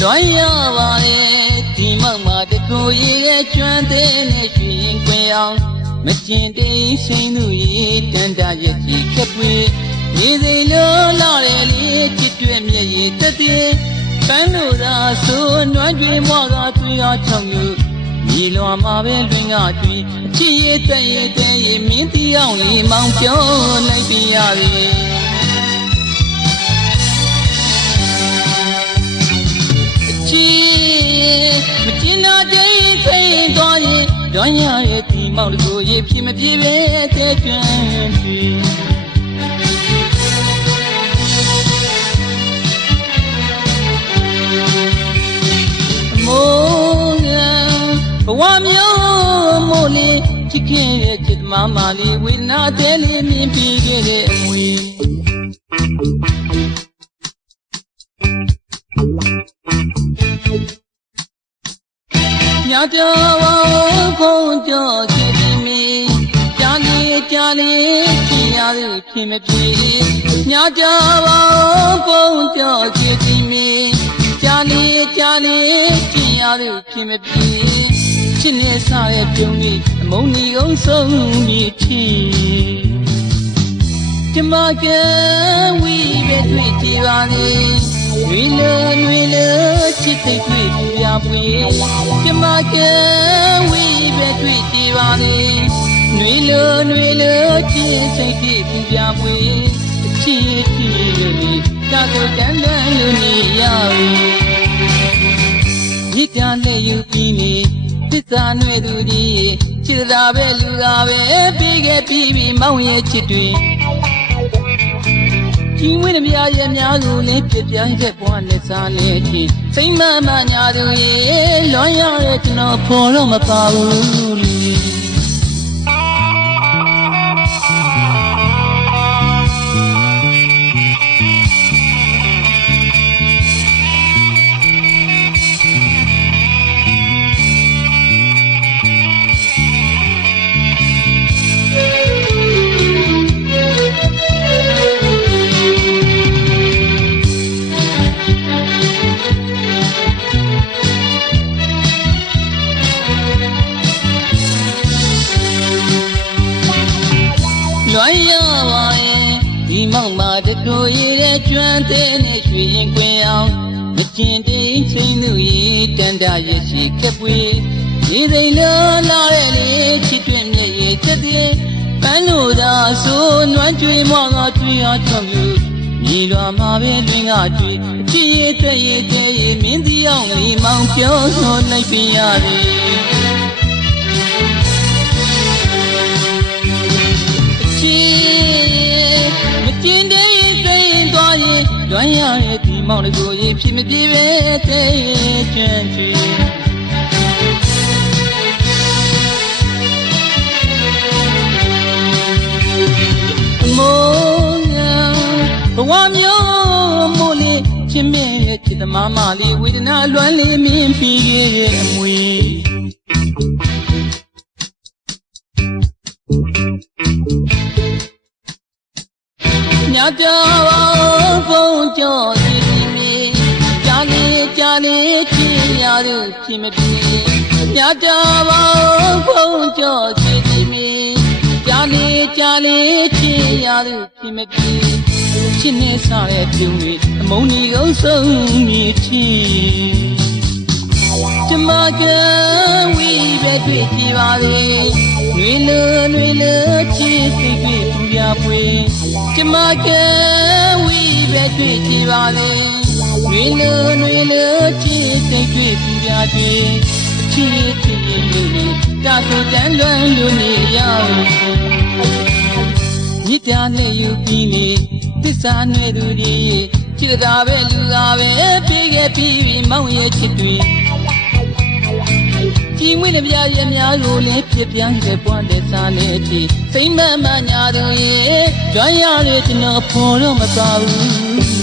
လွမ်းရပါလေဒီမောက်မှာတကူရဲ့ရဲ့ကျွမ်းတဲ့နဲ့ရွှင်ခွင်အောင်မကျင်တိန်စိမ့်သူရဲ့တန်တာရဲ့ချီခက်ပွေနေစိလုံးလာတယ်လေချစ်တွေ့မြည်ရဲ့တက်တဲ့ပန်းတို့သာဆိုနွမ်းကြွေမောကသူရချောင်းယူမြေလွန်မှာပဲလွင်ကကျွေအချစ်ရဲ့တဲ့ရဲ့တဲ့ရဲ့မင်းတီအောင်လေးမောင်ပြောလိုက်ပြရပြီချီ မကျင်နာတဲ့ဖိန်သွားရင်လွမ်းရရဲ့ဒီမောင်တကူရဲ့ဖြစ်မပြေပဲတဲ့ကျွမ်းပြီအမိုးငန်းဘဝမျိုးမို့လေးချစ်ခင်ရဲ့ချစ်မမလေးဝေဒနာတဲ့လေးမြင်ပြီးခဲ့တဲ့အမွေ ညတော်ဝဖုံးကြောချစ်သည်မီကြားလေကြားလေချင်ရသူဖြစ်မဖြစ်ညတော်ဝဖုံးကြောချစ်သည်မီကြားလေကြားလေချင်ရသူဖြစ်မဖြစ်ချစ်နေစားရဲ့ပြုံးကြီးအမုန်းကြီးကုန်းဆုံးမြည်ချီကျမကဝီပဲတွေ့ကြည်ပါလေ ဝီလဝီလချစ်တဲ့တွေ့ပြပွေကျမကဝီပဲတွေ့ကြည်ပါလေနွေလနွေလချစ်စိတ်တွေ့ပြပွေချစ်ချစ်လေးကာကိုတန်တန်လူနေရပြီမြစ်တာနဲ့ယူပြီးနေသစ္စာနှွဲသူကြီးချစ်တာပဲလူတာပဲပြီးခဲ့ပြီးပြီးမောင်ရဲ့ချစ်တွေ ကြီးဝင်းမြားရဲ့များသူလေးပြပြခဲ့ဘွားလက်စားလေးချင်းစိမ့်မမညာသူရဲ့လွန်ရတဲ့ကျွန်တော်ဖော်တော့မပါဘူးလေ လွမ်းရပါရဲ့ဒီမောက်မှာတကူရည်တဲ့ကျွမ်းတဲ့နဲ့ရွှေရင်ခွင်အောင်မကျင်တိန်ချင်းသူရဲ့တန်တာရဲ့ရှိခက်ပွေဒီစိမ်လုံးလာတဲ့လေချစ်တွင်မြည်ရဲ့တက်တဲ့ပန်းလို့သာဆိုနွမ်းကြွေမောကတွေ့ရချောင်းယူမြေလွာမှာပဲတွင်ကတွေ့အချစ်ရဲ့တဲ့ရဲ့တဲ့ရဲ့မင်းတီအောင်လေးမောင်ပြောဆိုလိုက်ပြရပြီချီ မောင်တကူရင်ဖြစ်မပြေပဲတဲ့ချမ်းချီအမိုးညာဘဝမျိုးမို့လေးချင်းမဲ့ရဲ့ချစ်သမားမလေးဝေဒနာလွမ်းလေးမြင်ပြီးခဲ့တဲ့အမွေညတော်ဘုံကြောစီမီကြား င်ရသူဖြစ်မဖြစ်ညတော်ဘုံကြောစီမီကြားလေကြားလေချင်ရသူဖြစ်မဖြစ်ချစ်နေစားတဲ့ပြုံးလေးအမုန်းကြီးကုန်းဆုံးမြည်ချီကျမကဝီပဲတွေ့ကြည်ပါလေနွေလနွေလချစ်စိတ်တွေ့သူရပွေကျမကဝီပဲတွေ့ကြည်ပါလေနွေ လနွေလချစ်စိတ်တွေ့သူရတွေ့ချစ်ချစ်လေးကာကိုတန်လွန်လူနေရမြစ်တာနဲ့ယူပြီးနေသစ္စာနဲ့သူကြီးချစ်တာပဲလူတာပဲပြေးခဲ့ပြီးမောင်ရဲ့ချစ်တွေကြီးမွေးတဲ့ပြရများကိုလည်းပြပြန်းခဲ့ပွားတဲ့စားနဲ့အတီစိမ့်မမညာသူရဲ့ကြွမ်းရတဲ့ကျွန်တော်ဖော်တော့မပါဘူး